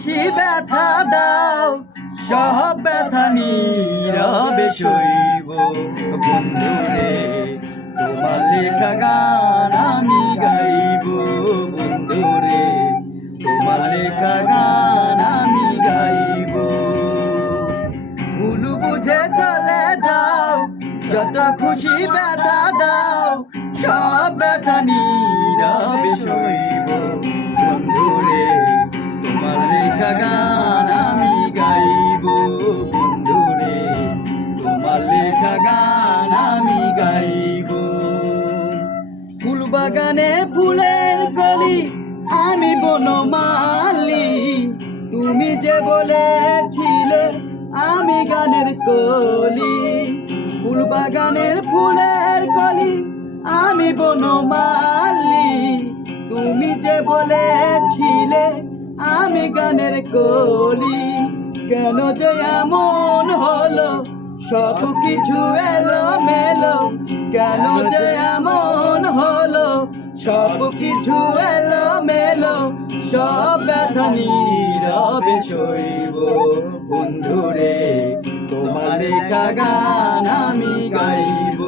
খুশি ব্যথা দাও, সব ব্যথা নীরবে সইব। বন্ধুরে তোমার লেখা গান আমি গাইব। বন্ধুরে তোমার লেখা গান আমি গাইব। ভুল বুঝে চলে যাও, যত খুশি ব্যথা দাও, সব ব্যথা নীরবে সইব। বন্ধুরে তোমার লেখা গান আমি গাইব। বন্ধুরে তোমার লেখা গান আমি গাইব। ফুল বাগানে ফুলের কলি আমি বনমালী, তুমি যে বলেছিলে আমি গানের কলি। ফুল বাগানের ফুলের কলি আমি বনমালী, তুমি যে বলেছিলে আমি গানের কলি। কেন যে এমন হলো, সব কিছু এলো মেলো। কেন যে এমন হলো, সব কিছু এলো মেলো। সব ব্যথা নীরবে সইব। বন্ধুরে তোমার লেখা গান আমি গাইব।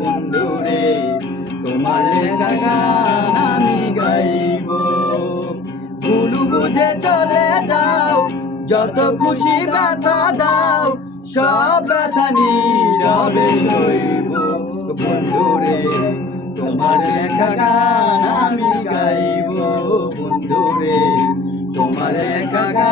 বন্ধুরে তোমার লেখা গান আমি গাইব। ভুল বুঝে চলে যাও, যত খুশি ব্যথা দাও, সব ব্যথা নীরবে সইব। বন্ধুরে তোমার লেখা গান আমি গাইব। বন্ধুরে তোমার লেখা গান